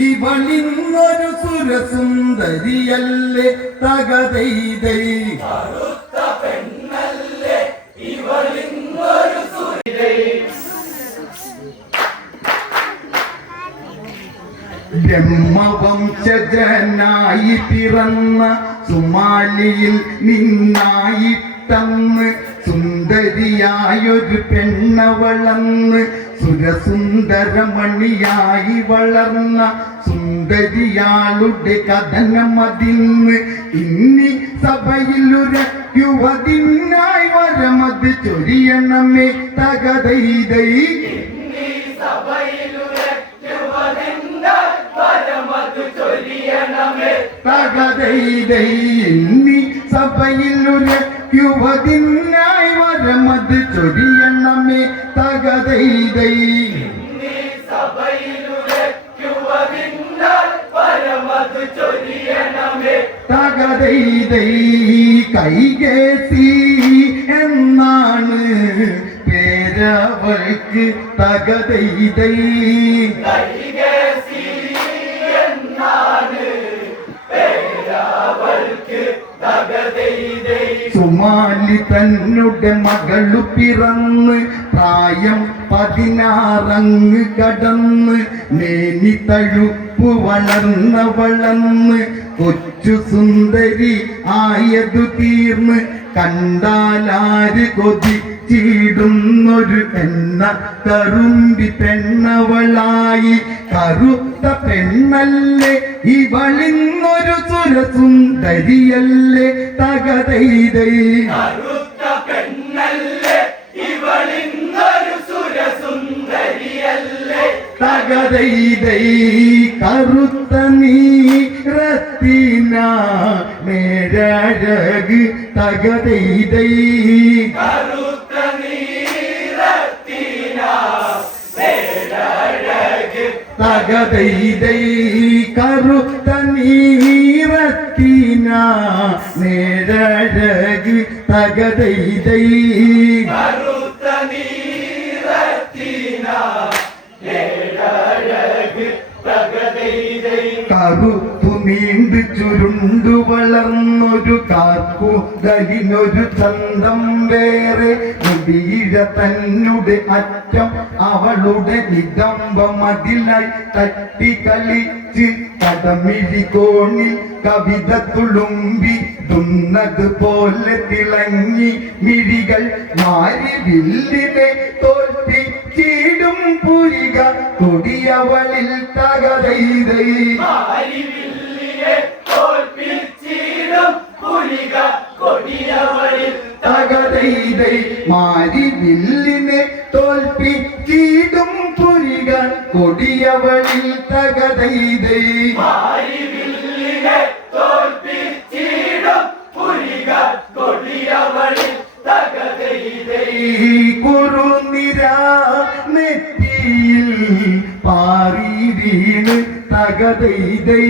ഇവളിന്നൊരു സുരസുന്ദരിയല്ലേ തകതൈതൈ ബ്രഹ്മവംശജനായി പിറന്ന സുമാലിയിൽ നിന്നായിട്ടന്ന് സുന്ദരിയായൊരു പെണ്ണവളന്ന് സുരസുന്ദരമണിയായി വളർന്ന സുന്ദരിയാളുടെ കഥനമതിന്ന് ഇന്നി സഭയിലുരയ്ക്കുവതിനായി വരമത് ചൊരിയണമേ തകതൈതൈ തകതൈതൈ ഇന്നി സഭയിലുരയ്ക്കുവതിനായി വരമത് ചൊരിയണമേ തകതൈതൈ തകതൈതൈ കൈകേസി എന്നാണ് പേരവൾക്ക് തകതൈതൈ സുമാലി തന്നുടെ മകളു പിറന്ന് പ്രായം 16 കടന്ന് മേനി തഴുപ്പു വളർന്ന് കൊച്ചു സുന്ദരി ആയതു തീർന്ന് കണ്ടാലാര് കൊതിച്ചിടുന്നൊരു എന്ന കറുമ്പി പെണ്ണവളായി കറുത്ത പെണ്ണല്ലേ ഇവളിന്നൊരു സുരസുന്ദരിയല്ലേ തകതൈതൈ തകതൈതൈ കറുത്ത നീരത്തിന നേരഴക് തകതൈതൈ തകതൈതൈ കറുത്ത നീരത്തിന നേരഴക് തകതൈതൈ കറുത്തു നീണ്ടു ചുരുണ്ടു വളർന്നൊരു കാർക്കുകളിനൊരു ചന്തം വേറെ മുടിയിഴ തന്നുടെ അറ്റം അവളുടെ നിതംബമതിലായി തട്ടിക്കളിച്ച് കടമിഴി കോണിൽ കവിത തുളുമ്പി തുന്നത് പോലെ തിളങ്ങി മിഴികൾ മാരി വില്ലിനെ തോൽപ്പിച്ചിടും പുരിക കൊടിയവളിൽ തകതൈതൈ തകതൈതൈ മാരി വില്ലിനെ തോൽപ്പിച്ചിടും പുരിക കൊടിയവളിൽ തകതൈതൈ കുറുനിര നെറ്റിയിൽ പാറി വീണ് തകതൈതൈ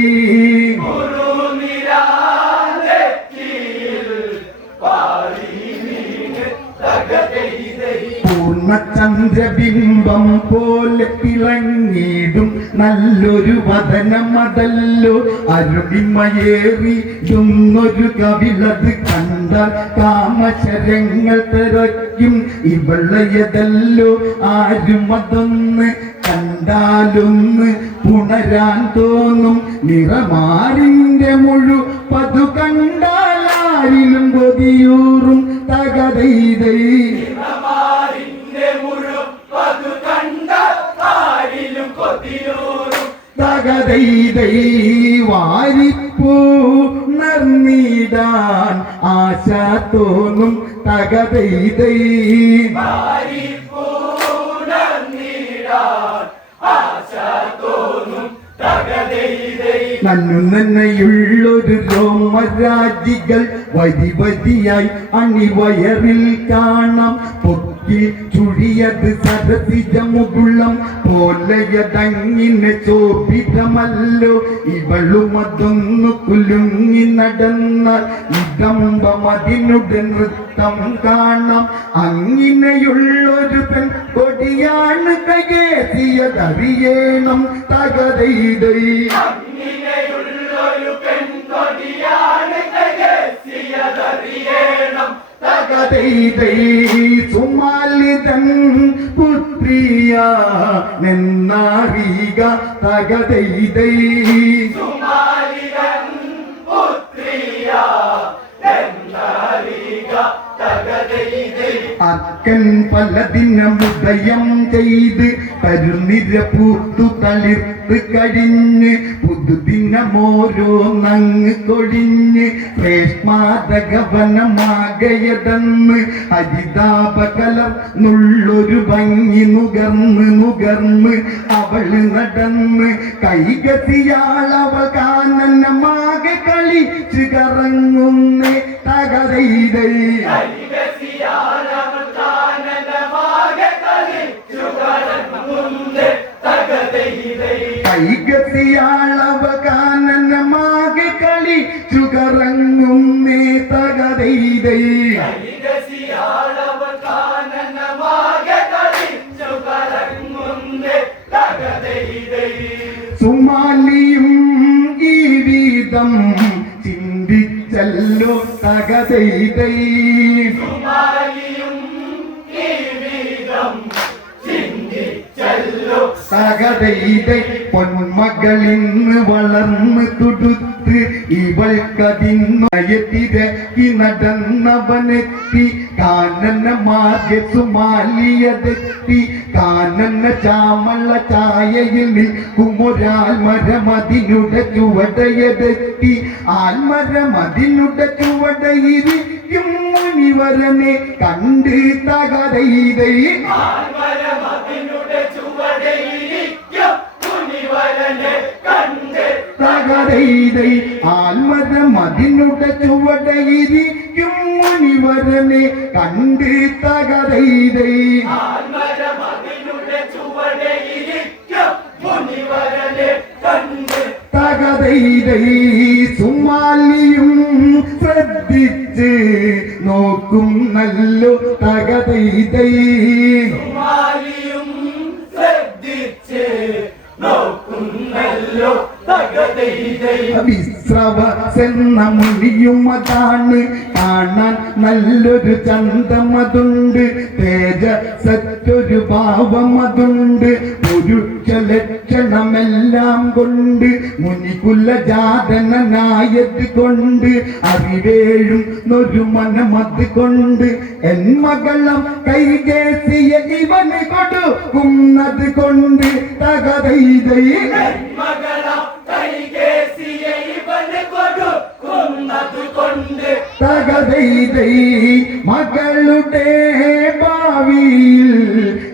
പൂർണ്ണചന്ദ്രബിംബം പോലെ തിളങ്ങിടും നല്ലൊരു വദനമതല്ലോ അരുണിമയേറിടുന്നൊരു കവിളത് കണ്ടാൽ കാമശരങ്ങൾ തിരക്കും ഇവളയതല്ലോ ആരും അതൊന്ന് കണ്ടാലൊന്ന് പുണരാൻ തോന്നും നിറമാറിന്റെ മുഴുപ്പതു കണ്ടാലാരിലും കൊതിയൂറും തകതൈതൈ തകതൈതൈ വാരിപ്പൂ നർന്നിടാൻ ആശ തോന്നും തകതൈതൈ ആശ തോന്നും തകതൈതൈ നന്നയുള്ളൊരു രോമരാജികൾ വരി വരിയായി അണിവയറിൽ കാണാം. പൊക്കി ചുഴിയത് സരസിജ മുകുളം പോലെയതങ്ങിനെ ശോഭിതമല്ലോ. ഇവളും അതൊന്നു കുലുങ്ങി നടന്നാൽ ഇതമ്പമതിനുടെ നൃത്തം കാണാം. അങ്ങിനെയുള്ളൊരു പെൺ കൊടിയാണ് കയ്യേറിയതറിയണം തകതൈതൈ. തകതൈതൈ സുമാലിതൻ പുത്രിയ നിന്നറിക തകതൈതൈ. അക്കൻ പലദിനമുദയം ചെയ്ത് കരുനിര പൂത്തു തളിർത്ത് കഴിഞ്ഞ് പുതുദിനമോരോന്നങ്ങ് കൊഴിഞ്ഞ് ശ്രേഷ്മാതകവനമാകയതെന്ന് ഹരിതാപ കലർന്നുള്ളൊരു ഭംഗി നുകർന്ന് അവള് നടന്ന് കൈകത്തിയാളവൾ കാനനമാകെ കളിച്ച് കറങ്ങുന്നേ തകതൈതൈ. കൈകത്തിയാളവ കാനനമാകെ കളിച്ചു കറങ്ങുന്നേ തകതൈതൈ. സുമാലിയും ഈ വീതം ചിന്തിച്ചല്ലോ തകതൈതൈ. തകതൈതൈ പൊന്മകളിന്ന് വളർന്ന് തുടുത്ത് ഇവൾക്കതിന്നയത്തിരക്കി നടന്നവനെത്തി. കാനനമാകെ സുമാലിയതെത്തി. കാനന ചാമള ചായയിൽ നിൽക്കുമൊരാൽമരമതിനുടെ ചുവടയതെത്തി. ആൽമരമതിനുടെ ചുവടയിരിക്കും മുനിവരനെ കണ്ട് തകതൈതൈ. തകതൈതൈ ആൽമരമതിനുടെ ചുവടയിരിക്കും മുനിവരനെ കണ്ട് തകതൈതൈ. തകതൈതൈ സുമാലിയും ശ്രദ്ധിച്ച് നോക്കും നല്ലോ തകതൈതൈ. വിശ്രവസെന്ന മുനിയുമതാണ് കാണാൻ നല്ലൊരു ചന്തമതുണ്ട്. തേജസറ്റൊരു ഭാവമതുണ്ട്. പുരുഷ ലക്ഷണമെല്ലാം കൊണ്ട് മുനികുല ജാതനായത് കൊണ്ട് അറിവേഴും നൊരു മനമത് കൊണ്ട് എൻ മകളം കൈകേസിയ ഇവന് കൊടുക്കുന്നത് കൊണ്ട് തകതൈതൈ. തകതൈതൈ മകളുടെ ഭാവിയിൽ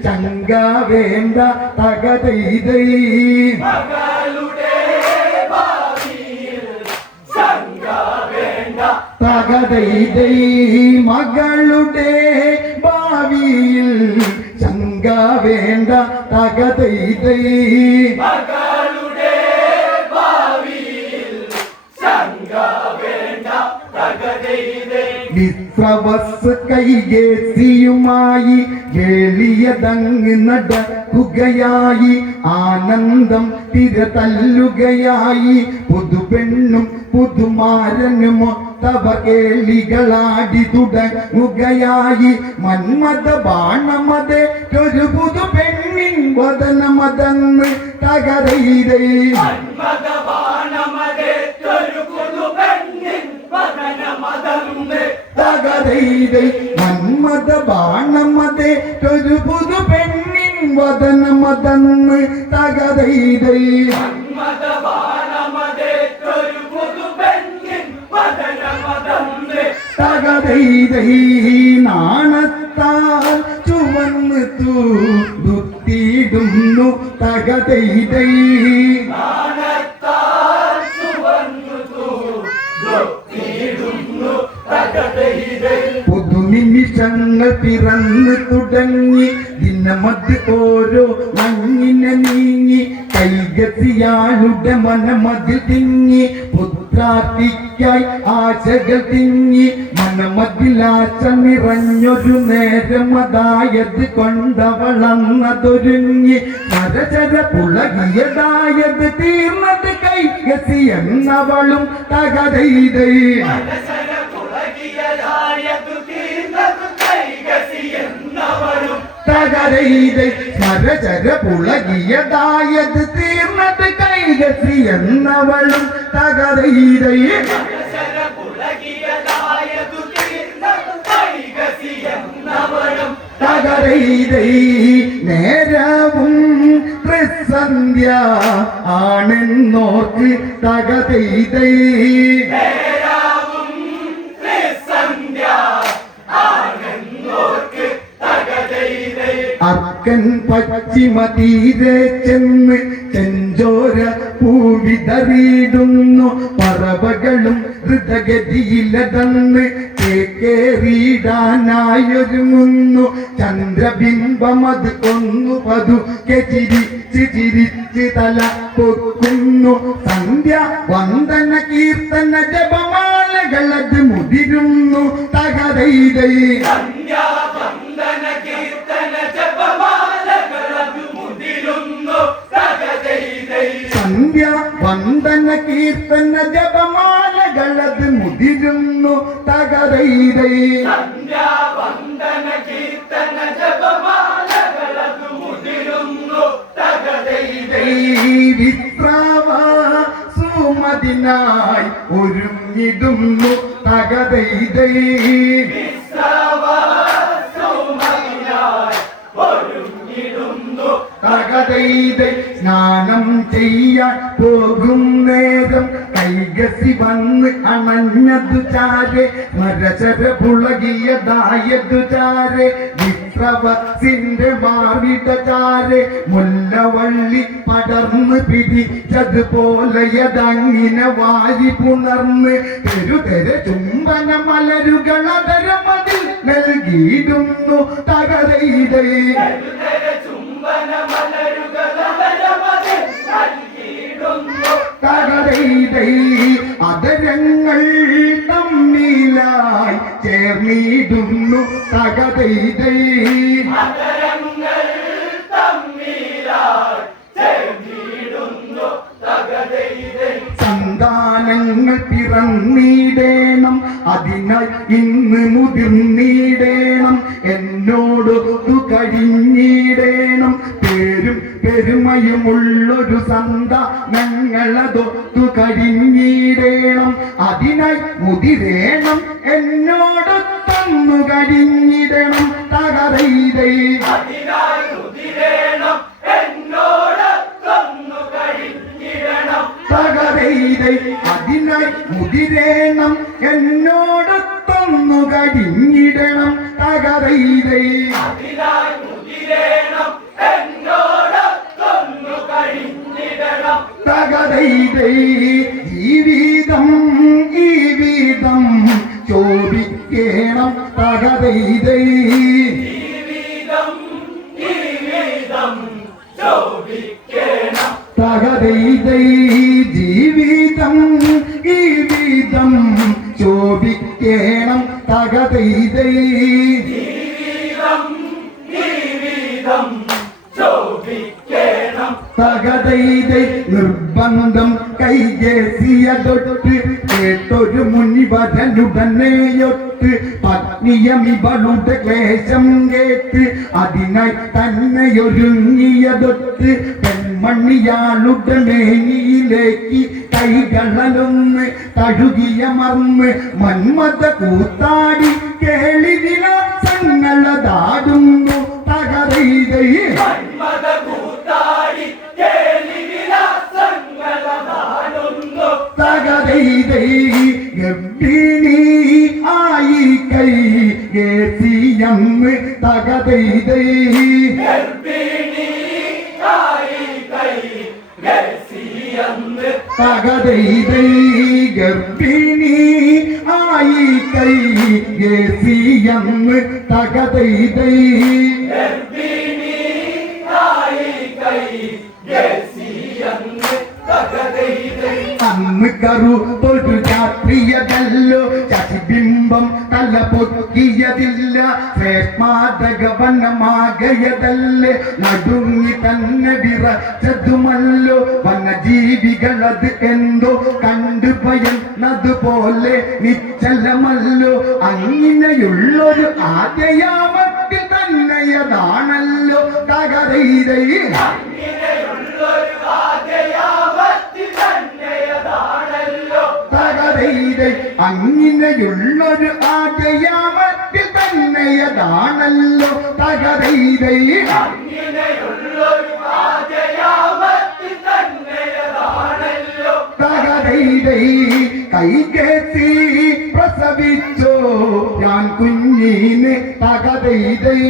ചങ്ക വേണ്ട തകതൈതൈ. തകതൈതൈ മകളുടെ ഭാവിയിൽ ചങ്ക വേണ്ട തകതൈതൈ. വിശ്രവസ് കൈകേസിയുമായി കേളിയതങ്ങ് നടക്കുകയായി. ആനന്ദം തിരതല്ലുകയായി. പുതുപെണ്ണും പുതുമാരനുമൊത്തവ കേളികളാടി തുടങ്ങുകയായി. മന്മത ബാണമതൊരു പുതുപെണ്ണിൻ വദനമതന്ന് തകതൈതൈ. തകതൈതൈ മന്മത ബാണമതൊരു പുതുപെണ്ണിൻ വദനമതന്ന് തകതൈതൈ. തകതൈതൈ നാണത്താൽ ചുവന്ന് തൂത്തിടുന്നു തകതൈതൈ. നക്ഷത്രങ്ങൾ പിറന്നു തുടങ്ങി ദിനമത് ഓരോ മഞ്ഞിനെ നീങ്ങി കൈകസിയാളുടെ മനമതിൽ തിങ്ങി പുത്രാർത്ഥിക്കായി ആശകൾ തിങ്ങി മനമതിലാശ നിറഞ്ഞൊരു നേരം അതായത് കൊണ്ടവളന്നതൊരുങ്ങി നരചര പുളകിയതായത് തീർന്നത് കൈകസി എന്നവളും തകതൈതൈ തകരൈതൈ നരചര പുളകിയതായത് തീർന്നത് കൈകസി എന്നവളും തകരൈതൈ തകരൈതൈ നേരവും ത്രിസന്ധ്യ ആണെന്നോർക്ക് തകതൈതൈ അക്കൻ പശ്ചിമ തീരെ ചെന്ന് ചെഞ്ചോര പൂവിതറിയിടുന്നു പറവകളും ധൃതഗതിയിലതന്ന് കേറിയിടാനായൊരുങ്ങുന്നു ചന്ദ്രബിംബമത് കൊന്നു പതുക്കെ ചിരിച്ച് ചിരിച്ച് തല പൊക്കുന്നു സന്ധ്യ വന്ദന കീർത്തന ജപമാലകളത് മുതിരുന്നു തകതൈതൈ സന്ധ്യ വന്ദന കീർത്തന ജപമാലകളത് മുതിരുന്നു തകരൈതൈ വിപ്രവ സുമതിനായി ഒരുങ്ങിടുന്നു തകരൈതൈ തകതൈതൈ സ്നാനം ചെയ്യാൻ പോകും നേരം കൈകസി വന്ന് അണഞ്ഞതു ചാരെ നരചര പുളകിയതായതു ചാരെ വിപ്രവസിന്റെ മാറിട ചാരെ മുല്ലവള്ളി പടർന്ന് പിടിച്ചതുപോലെയതങ്ങിനെ വാരി പുണർന്ന് തെരുതെര ചുംബന മലരുകളതരമതിൽ നൽകിയിടുന്നു തകതൈതൈ തകതൈതൈ അതരങ്ങൾ തമ്മിലായി ചേർന്നിടുന്നു തകതൈതൈ സന്താനങ്ങൾ പിറന്നിടേണം അതിനായി ഇന്ന് മുതിർന്നിടേണം എന്നോടൊത്തു കഴിഞ്ഞിടേണം പേരും പെരുമയുമുള്ളൊരു സന്താനങ്ങളതൊത്തു കഴിഞ്ഞിടേണം അതിനായി മുതിരേണം എന്നോടൊത്തൊന്നു കഴിഞ്ഞിടണം തകരൈതൈ തകരൈതൈ അതിനായി മുതിരേണം എന്നോടൊത്തൊന്നു കഴിഞ്ഞിടണം തകരൈതൈ തകരൈതൈ ജീവിതം ഈ വീതം ചോദിക്കേണം തകരൈതൈ തകരൈതൈ ജീവിതം ഈ വീതം ചോദിക്കേണം തകരൈതൈ തകതൈതൈ നിർബന്ധം കൈകേസിയതൊട്ട് കേട്ടൊരു മുനിവരനുടനെയൊട്ട് പത്നിയമിവളുടെ ക്ലേശം കേട്ട് അതിനായി തന്നെയൊരുങ്ങിയതൊട്ട് പെൺമണിയാളുടെ മേനിയിലേക്ക് കൈകളൊന്ന് തഴുകിയമർന്ന് മന്മത കൂത്താടി കേളിവിലാസങ്ങളതാടുന്നു തകരൈതൈ തകരൈതൈ ഗർഭിണി ആയി കൈ കേസിയമ്മ് തകരൈതൈ തകരൈതൈ ഗർഭിണി ആയി കൈ ഏസിയെന്ന് തകതൈതൈ അന്ന് കറുത്തൊരു രാത്രിയതല്ലോ ശശിബിംബം തല പൊക്കിയതില്ല ശ്രേഷ്മാതകവനമാകയതല്ലേ നടുങ്ങി തന്നെ വിറച്ചതുമല്ലോ വനജീവികളത് എന്തോ കണ്ടു ഭയന്നതുപോലെ നിശ്ചലമല്ലോ അങ്ങനെയുള്ളൊരു ആദ്യയാമത്തിൽ തന്നെയതാണല്ലോ തകരൈതൈ അങ്ങനെയുള്ളൊരു ആദ്യയാമത്തിൽ തന്നെയതാണല്ലോ തകരൈതൈ തകരൈതൈ കൈകേറ്റി പ്രസവിച്ചോ ഞാൻ കുഞ്ഞിനെ തകരൈതൈ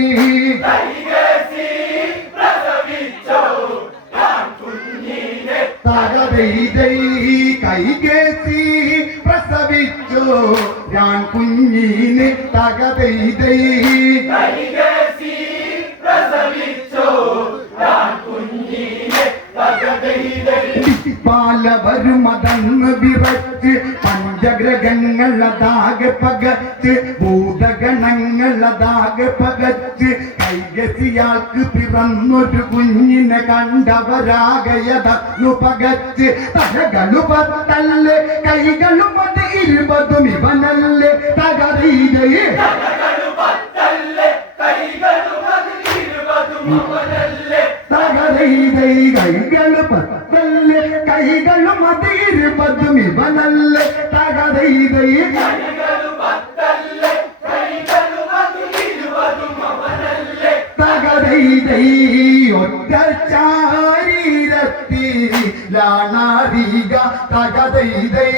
തകരൈതൈ കൈകേറ്റി പ്രസവിച്ചോ ഞാൻ കുഞ്ഞിനെ തകരൈതൈ പാലവരുമതന്ന് വിറച്ച് പഞ്ചഗ്രഹങ്ങളതാകെ പകച്ച് ഭൂതഗണങ്ങളതാകെ പകച്ച് കൈകസിയാൾക്ക് പിറന്നൊരു കുഞ്ഞിനെ കണ്ടവരാകയതന്നു പകച്ച് തലകളു പത്തല്ലേ കൈകളും അത് 20 ഇവനല്ലേ തകരൈതൈ തകരൈതൈ കൈകള് പത്തല്ലേ കൈകളും അത് 20 ഇവനല്ലേ തകരൈതൈ തകരൈതൈ ഒറ്റ ശരീരത്തിലാണാരിക തകരൈതൈ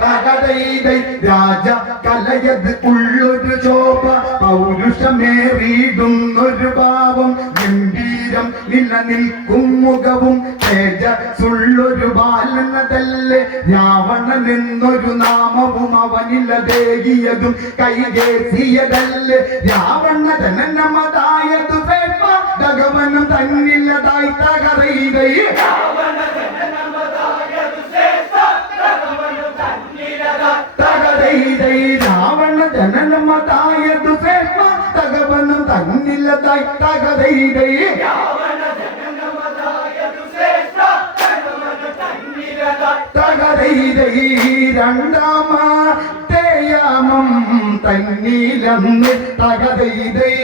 തകരൈതൈ രാജ കലയത് ഉള്ളൊരു ശോഭ പൗരുഷമേറിയിടുന്നൊരു ഭാവം ഗംഭീരം നിലനിൽക്കും മുഖവും തേജസ്സുള്ളൊരു ബാലനതല്ലേ രാവണൻ എന്നൊരു നാമവും അവനിലതേകിയതും കൈകേസിയതല്ലേ രാവണ ജനനമതായതു ഭഗവനും തന്നില്ലതായി തകരൈതൈ തകരൈതൈ രാവണ ജനനമതായതു ഭഗവനും തന്നില്ലതായി തകരൈതൈ തകരൈതൈ രണ്ടാമത്തെയാമം തന്നിലന്ന് തകരൈതൈ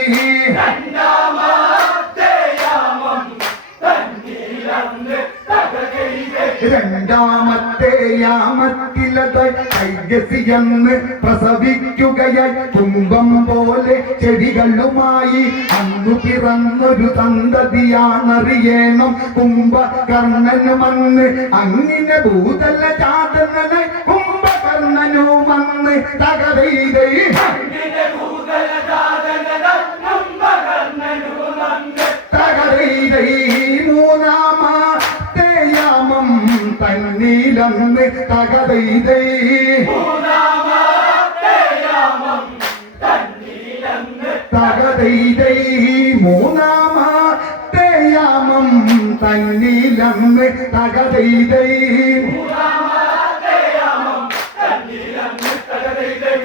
രണ്ടാമത്തെ യാമത്തിലതായി കൈകസിയെന്ന് പ്രസവിക്കുകയായി കുംഭം പോലെ ചെടികളുമായി അന്നു പിറന്നൊരു സന്തതിയാണറിയണം കുംഭകർണനുമന്ന് അങ്ങനെ ഭൂതല ചാതനായി കുംഭകർണനുമന്ന് തകരൈതൈ തകരൈതൈ മൂന്നാമത്തെ യാമം തന്നിലന്ന് തകരൈതൈ തകരൈതൈ മൂന്നാമത്തെ യാമം തന്നിലന്ന് തകരൈതൈ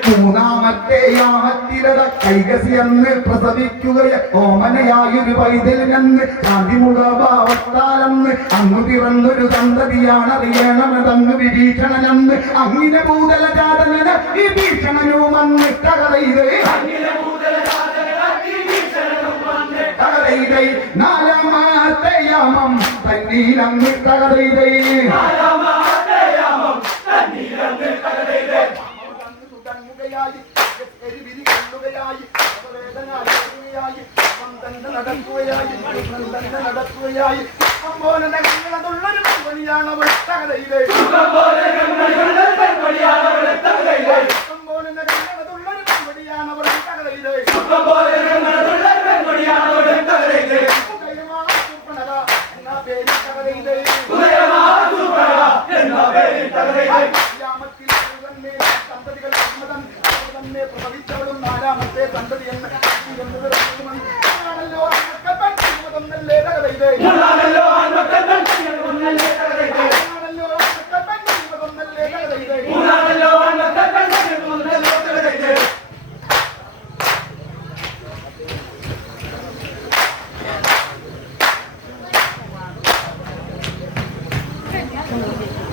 മൂന്നാമത്തെ യാമത്തിലത കൈകസിയെന്ന് പ്രസവിക്കുകയ ഓമനയായൊരു പൈതലിനെന്ന് ശാന്തിമുഖഭാവത്താലെന്ന് അങ്ങു പിറന്നൊരു സന്തതിയാണറിയണമെതങ്ങ് വിഭീഷണനെന്ന് അങ്ങനെ ഭൂതല ജാതന വിഭീഷണനുമന്ന് തകരൈതൈ തകരൈതൈ നാലാമത്തെ യാമം തന്നീലങ്ങ് തകരൈതൈ നടക്കുകയായി അമ്പോനകളുള്ളൊരു പണിയാണവൾ തകരൈതൈ അമ്പോനകളുള്ളൊരു പണിയാണവൾ തകരൈതൈ എന്ന പേര് തകരൈതൈ തകതയിതേ മുന്നാണല്ലോ ആൺമക്കൾ പെൺകുഞ്ഞല്ലേ തകതയിതേ ആണല്ലോ കപ്പന്നല്ലേ തകതയിതേ മുന്നാണല്ലോ ആൺമക്കൾ പെൺകുഞ്ഞല്ലേ തകതയിതേ Thank you.